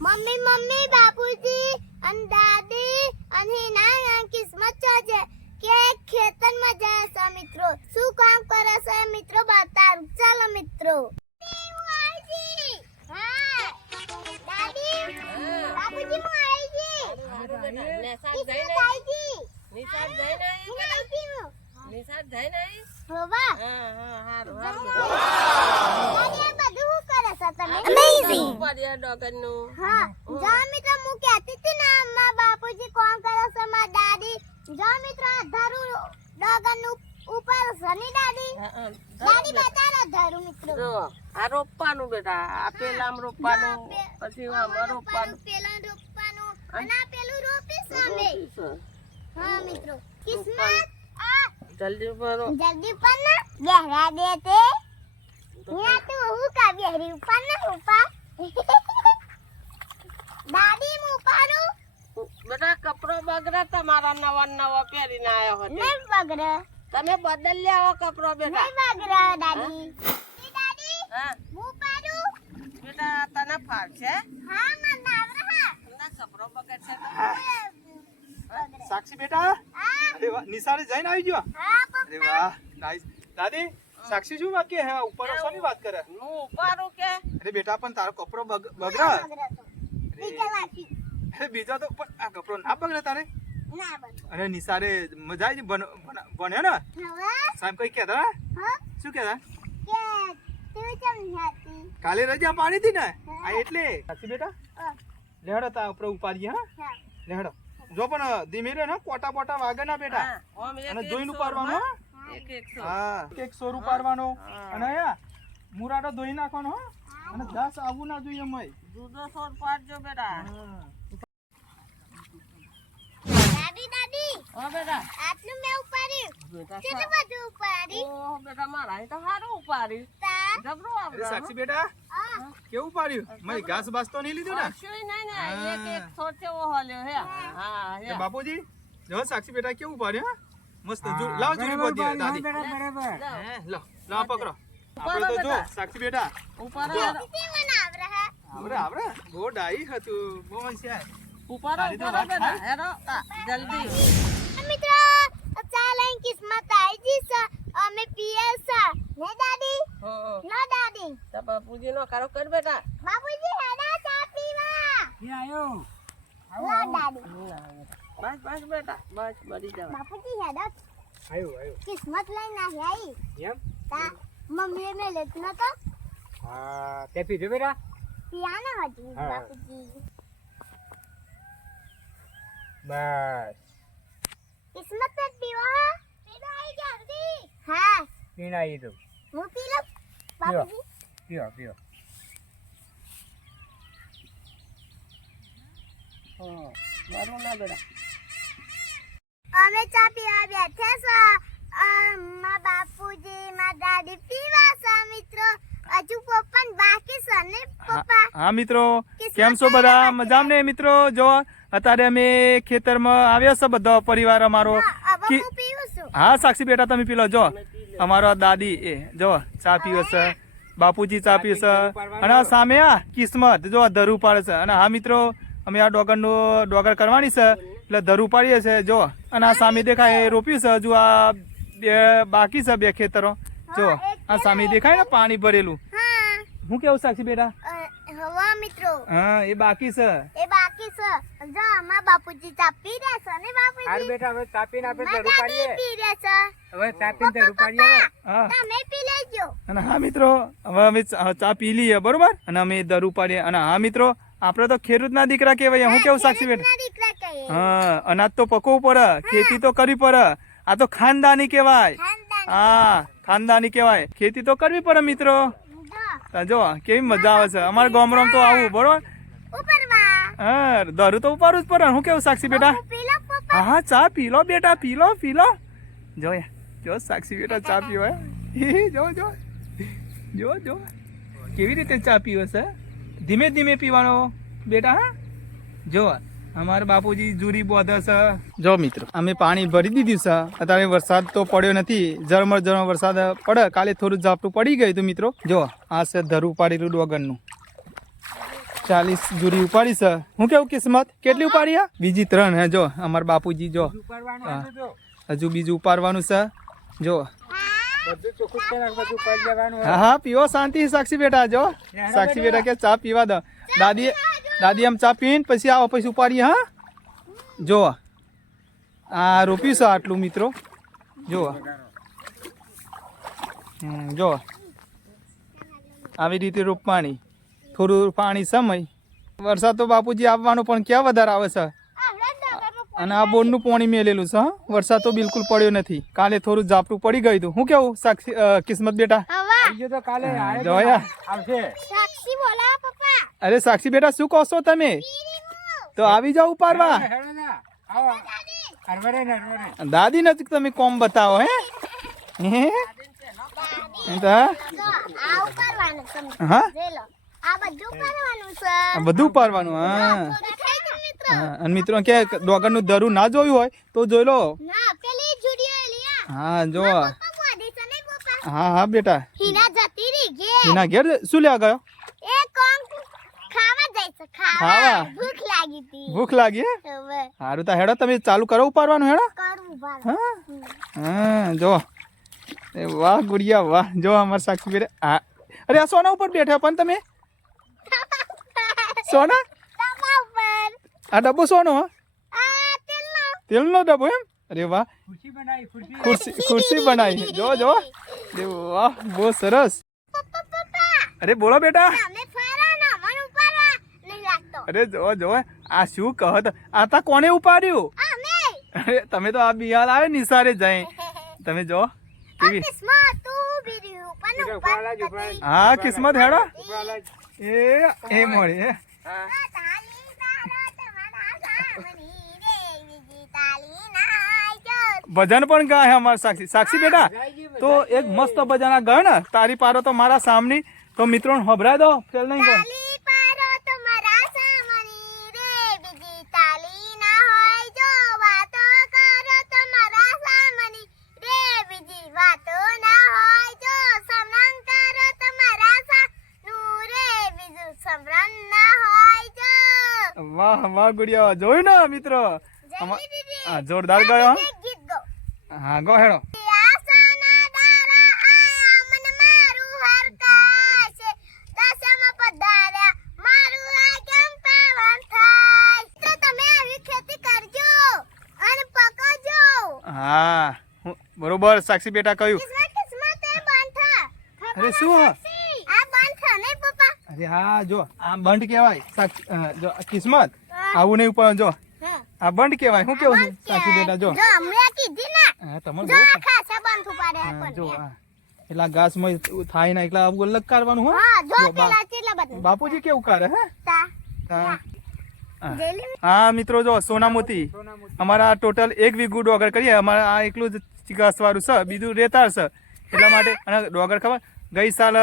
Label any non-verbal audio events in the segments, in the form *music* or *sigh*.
Mummy mummy બાપુજી અને દાદી અને નાના કિસ્મત છો છે કે ખેતરમાં જાય છે મિત્રો. શું કામ કરે છે મિત્રો બતાવ. ચાલો મિત્રો. હા દાદી બાપુજી હું આવી જી હારું નિશાળ જઈને નિશાળ જઈને? હોવા. હા, હા, હારું, હારું બેટા. દાદી આ બધું શું કરે છે તમે ઉપાડ્યા ડોગરનું. હા જો મિત્રો હું કહેતી હતી ને અમ્મા બાપુજી કોણ કરો છો માં દાદી? જો મિત્રો ધરું ડોગરનું ઉપર સની દાદી. હા, હા, દાદી બતાવો ધરું મિત્રો. જો, આ રોપવાનું બેટા આ પેલા આમ રોપવાનું પછી આમ રોપવાનું પેલા રોપવાનું. અને આ પેલું રોપીશ અમે. હા મિત્રો. કિસ્મત જલ્દી ભરો જલ્દી ઉપર ના. બેહરા દે તે. યા તો હું કા બેહરી ઉપર ના ઉપર દાદી હું ઉપાડું બેટા કપડો બગડે તમારા નવા નવા પહેરીને આવ્યા હતો નહીં બગડે. તમે બદલી આવો કપડો બેટા. નહીં બગડે દાદી. દાદી હા. હું પાડું? બેટા તને ફાવશે હા મને આવડે હા. કપડો બગડશે તો. સાક્ષી બેટા? અરે વાહ નિશાળે જઈને આવી ગયો? હા અરે વાહ નાઈસ દાદી સાક્ષી શું વાત કે? હે ઉપર શોની વાત કરે? હું ઉપર કે? અરે બેટા પણ તારો કપડો બગ- બગડા. બીજા લાખી અરે બીજા તો પણ આ કપડો ના બગડે તારે? ના બગડે. અરે નિશારે મજા આવી બન- બન- ભણ્યો ને? સાહેબ કઈ કહેતા? શું કહેતા? કે તું ચમ હતી કાલે રજા પાડી હતી ને? આ એટલે. સાચી બેટા? હા. લેહડો તા ઉપર ઉપાડીએ હા? લેહડો જો પણ ધીમે રે ને કોટા બોટા વાગે ના બેટા. અને જોઈને ઉપાડવાનું એક એક સો. હા એક સોરું પાડવાનો હા. અને અહીંયા મુરાડો ધોઈ નાખવાનો હો. અને દસ આવું ના જોઈએ મય. જુદો સો પાડજો બેટા દાદી હો બેટા. આટલું મેં ઉપાડ્યું. બેટા કેટલું બધું ઉપાડ્યું ઓહો, બેટા મારા તો સારું ઉપાડ્યું. જબરું હો. સાક્ષી બેટા કેવું પાડ્યું મય ઘાસ બાસ તો નહીં લીધું ને? કશુંય નહીં ને એક એક સો જેવો હાલ્યો હે. હા. હે બાપુજી જો સાક્ષી બેટા કેવું પાડ્યું હા? મસ્ત જો લાવ જોડી પોતી દાદી. બરાબર હે, લો લો પકડો. આપણે તો જો સાક્ષી બેટા. ઉપર આવડે આવડે બહુ હતું બહુ હોશિયાર. ઉપર વાત બેટા. હેડો જલ્દી. કિસ્મત આવી જી છે અમે પીએ છે ને દાદી. ના દાદી તો બાપુજી નો કારો કર બેટા. બાપુજી હેડા ચા પીવા. ના દાદી. બસ બસ બેટા બસ મરી જવા. બાપુજી હેડા. આવ્યું આવ્યું કિસ્મત લઈને આવી આવી એમ? તા મમ્મીએ મેં લેત નતો. હા તે પીધું બેટા? પિયાનો હજી હા. બાપુજી. બસ. કિસ્મત જ પીવા હા. પી લઉં? બાપુજી? પીઓ પીઓ મારું ના અમે ચા પીવા બેઠા છો મા બાપુજી મા દાદી પીવા છો મિત્રો. હજુ પપ્પા બાકી છે ને પપ્પા? હા મિત્રો. કેમ છો બધા? મજામ ને મિત્રો? જો અત્યારે અમે ખેતરમાં આવ્યા છે બધો પરિવાર અમારો. હા, સાક્ષી બેટા તમે પીલો જો. અમારો દાદી એ જો ચા પીવે છે. બાપુજી ચા પીવે છે. અને આ સામે આ કિસ્મત જો આ ધરું પાડે છે. અને હા મિત્રો અમે આ ડોગરનું ડોગર કરવાની છે એટલે ધરું પાડીએ છે જો. અને આ સામે દેખાય એ રોપ્યું છે હજુ આ બે બાકી છે બે ખેતરો. જો આ સામે દેખાય ને પાણી ભરેલું. હું. કેવું સાક્ષી બેટા? હવે મિત્રો. હા એ બાકી છે. એ બાકી છે. જો અમાર બાપુજી ચા રહ્યા છે ને બાપુજી? બેટા હવે તાપીને ના મારા ધરું પાડીએ. પી રહ્યા છે. હવે તાપીને ધરું પાડીએ હા. તમે પી લેજો. અને હા મિત્રો હવે અમે ચા પી લઈએ બરોબર? અને અમે દરું પાડીએ. અને હા મિત્રો આપણે તો ખેડૂતના દીકરા કહેવાય હું કેવું સાક્ષી બેટા હા અનાજ તો પકવવું પડે ખેતી તો કરવી પડે. આ તો ખાનદાની કહેવાય. હા ખાનદાની કહેવાય. ખેતી તો કરવી પડે મિત્રો. જો કેવી મજા આવે છે. અમારા ગામડામાં તો આવું બરોબર? હા દારૂ તો ઉપાડવું જ પડે. હું કેવું સાક્ષી બેટા? હું ચા પી લો બેટા પી લો પી લો જો જો સાક્ષી બેટા ચા પીવો. જો જો. જો જો. કેવી રીતે ચા પીવો છે? ધીમે ધીમે પીવાનો બેટા હા? જો અમારા બાપુજી જુરી બોધે છે. જો મિત્રો અમે પાણી ભરી દીધું છે. અત્યારે વરસાદ તો પડ્યો નથી. ઝરમર ઝરમર વરસાદ પડે. કાલે થોડું ઝાપટું પડી ગયું હતું મિત્રો. જો આ છે ધરું ઉપાડેલું ડોગનનું ચાલીસ જુરી ઉપાડી છે. હું કેવું કિસ્મત? કેટલી ઉપાડી બીજી ત્રણ હે જો અમારા બાપુજી જો. હજુ બીજું ઉપાડવાનું છે. જો. હા. હા પીવો શાંતિ સાક્ષી બેટા જો. સાક્ષી બેટા. કે ચા પીવા દો. દાદી દાદી આમ ચા પીને પછી આવો પછી ઉપાડીએ હા? જોવા. આ રોપ્યું છે આટલું મિત્રો. જોવા. જોવા. આવી રીતે રોપવાની થોડું પાણી સમય. વરસાદ તો બાપુજી આવવાનો પણ ક્યાં વધારે આવે છે? અને આ બોર્ડનું પાણી મેલેલું છે હા? વરસાદ તો બિલકુલ પડ્યો નથી. કાલે થોડું ઝાપટું પડી ગયું હતું. હું કેવું સાક્ષી કિસ્મત બેટા? કાલે હા, આયો જો તો યા. આવશે સાક્ષી બોલા પપ્પા અરે સાક્ષી બેટા શું કહો છો તમે? તો આવી જાઓ ઉપાડવા. ના. ને. દાદી નજીક તમે કોમ બતાવો હે? બધું ઉપાડવાનું છે. આ બધું ઉપાડવાનું હા. અને મિત્રો કે ડોગરનું દરું ના જોયું હોય તો જોઈ લો. ના પેલી જુડીઓ લિયા. હા જો. હા હા બેટા. હિના ઘેર? શું લેવા ગયો? ખાવા? ભૂખ લાગી હતી. ભૂખ લાગી હે? હારું તા હેડો તમે ચાલુ કરો ઉપાડવાનું હેડો. હા? હા જો. એ વાહ ગુડિયા વાહ. જો અમાર સાક્ષી બેરે. હા. અરે આ સોના ઉપર બેઠા પણ તમે? સોના? આ ડબ્બો સોનો હો? આ તેલનો. તેલનો ડબ્બો એમ? અરે વાહ. ખુરશી ખુરશી. ખુરશી ખુરશી બનાવી. જો જો. વાહ બહુ સરસ. પપ્પા પપ્પા. અરે બોલો બેટા તમે ફરા ના મન ઉપાડવા નહીં લાગતો અરે જો જો આ શું કહો તો? આ તા કોને ઉપાડ્યું? અરે તમે તો આ બિહાલ આવે નિસારે જાય *laughs* તમે જો કેવી. હા કિસ્મત હેડો. એ. એ મળી ભજન પણ ગાય અમારા સાક્ષી. સાક્ષી બેટા તો એક મસ્ત ભજન આ ગયો ને તારી પારો તો મારા સામની. તો મિત્રો હભરાય દો ફેલ નહીં ગયો તાલી પારો તમારા સામની રે બીજી તાલી ના હોય જો વાતો કરો તમારા સામની રે બીજી વાતો ના હોય જો સમરણ કરો તમારા સાનું રે બીજું સમરણ ના હોય ગુડિયા જોયું ને મિત્રો? હા જોરદાર ગયો. હો. ગો હેડો. હા બરોબર સાક્ષી બેટા કહ્યું. અરે શું? અરે હા જો આ બંધ કહેવાય. જો કિસ્મત. આવું નહીં પણ જો. હા. આ બંધ કહેવાય. શું કેવું સાચી બેટા જો. જો હમણાં કીધી ના હા તમારે જો એટલા ઘાસ ઘાસમાં થાય ને એટલા આવું અલગ કાઢવાનું હો. બાપુજી કેવું કાઢે હે? હા. હા. હા મિત્રો જો સોનામોતી. અમારા ટોટલ એક વીઘું ડોગર કરીએ. અમારે આ એકલું જ ચિકાસવાળું છે બીજું રેતાળ છે. એટલા માટે અને ડોગર ખબર ગઈ સાલ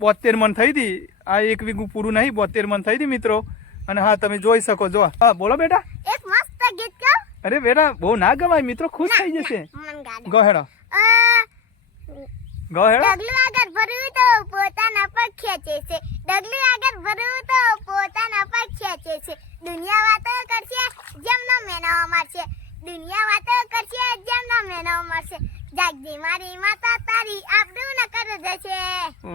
બોતેર મન થઈ હતી. આ એક વીઘું પૂરું નહીં બોતેર મન થઈ હતી મિત્રો. અને હા તમે જોઈ શકો જો હા બોલો બેટા. એક મસ્ત ગીત ગાવ અરે બેટા બહુ ના ગવાય મિત્રો ખુશ થઈ જશે. મન ગાડે. ગો હેડો. અ ગો હેડો. ડગલું આગળ ભરવું તો પોતાના પગ ખેંચે છે. ડગલું આગળ ભરવું તો પોતાના પગ ખેંચે છે. દુનિયા વાતો કરશે જેમનો મેનો મારશે દુનિયા વાતો કરશે જેમનો મેનો મારશે જાગજી મારી માતા તારી આબરૂ ન કર જશે.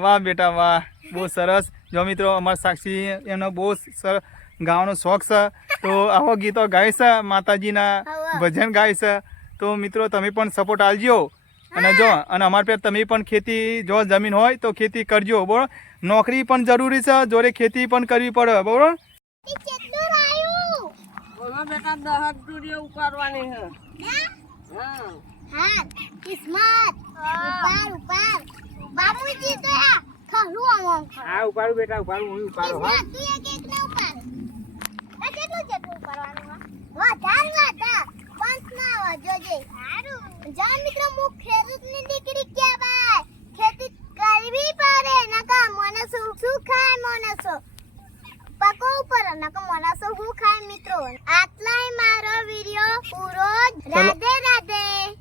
વાહ બેટા વાહ. બહુ સરસ. જો મિત્રો અમાર સાક્ષી એમનો બહુ સર ગાવાનો શોખ છે. તો આવો ગીતો ગાય છે માતાજીના ભજન ગાય છે. તો મિત્રો તમે પણ સપોર્ટ આલજો અને જો અને અમારા પાસે તમે પણ ખેતી જો જમીન હોય તો ખેતી કરજો બરોબર? નોકરી પણ જરૂરી છે જોડે ખેતી પણ કરવી પડે બરોબર? બેટા દહક દૂરીઓ હે હે? હા. હા કિસ્મત. ઉપાર ઉપાર બાપુજી તો આ ખરું આમ હા ઉપાડું બેટા ઉપાડું હું ઉપાડું હા. જેટલું ઉપાડવાનું હે વધાર ના મિત્રો હું દીકરી કહેવાય. ખેતી કરવી પડે નકા મને શું ખાય માણસો? પકો ઉપર નકા મને શું ખાય મિત્રો? આટલાય મારો વિડિયો પૂરો. રાધે રાધે.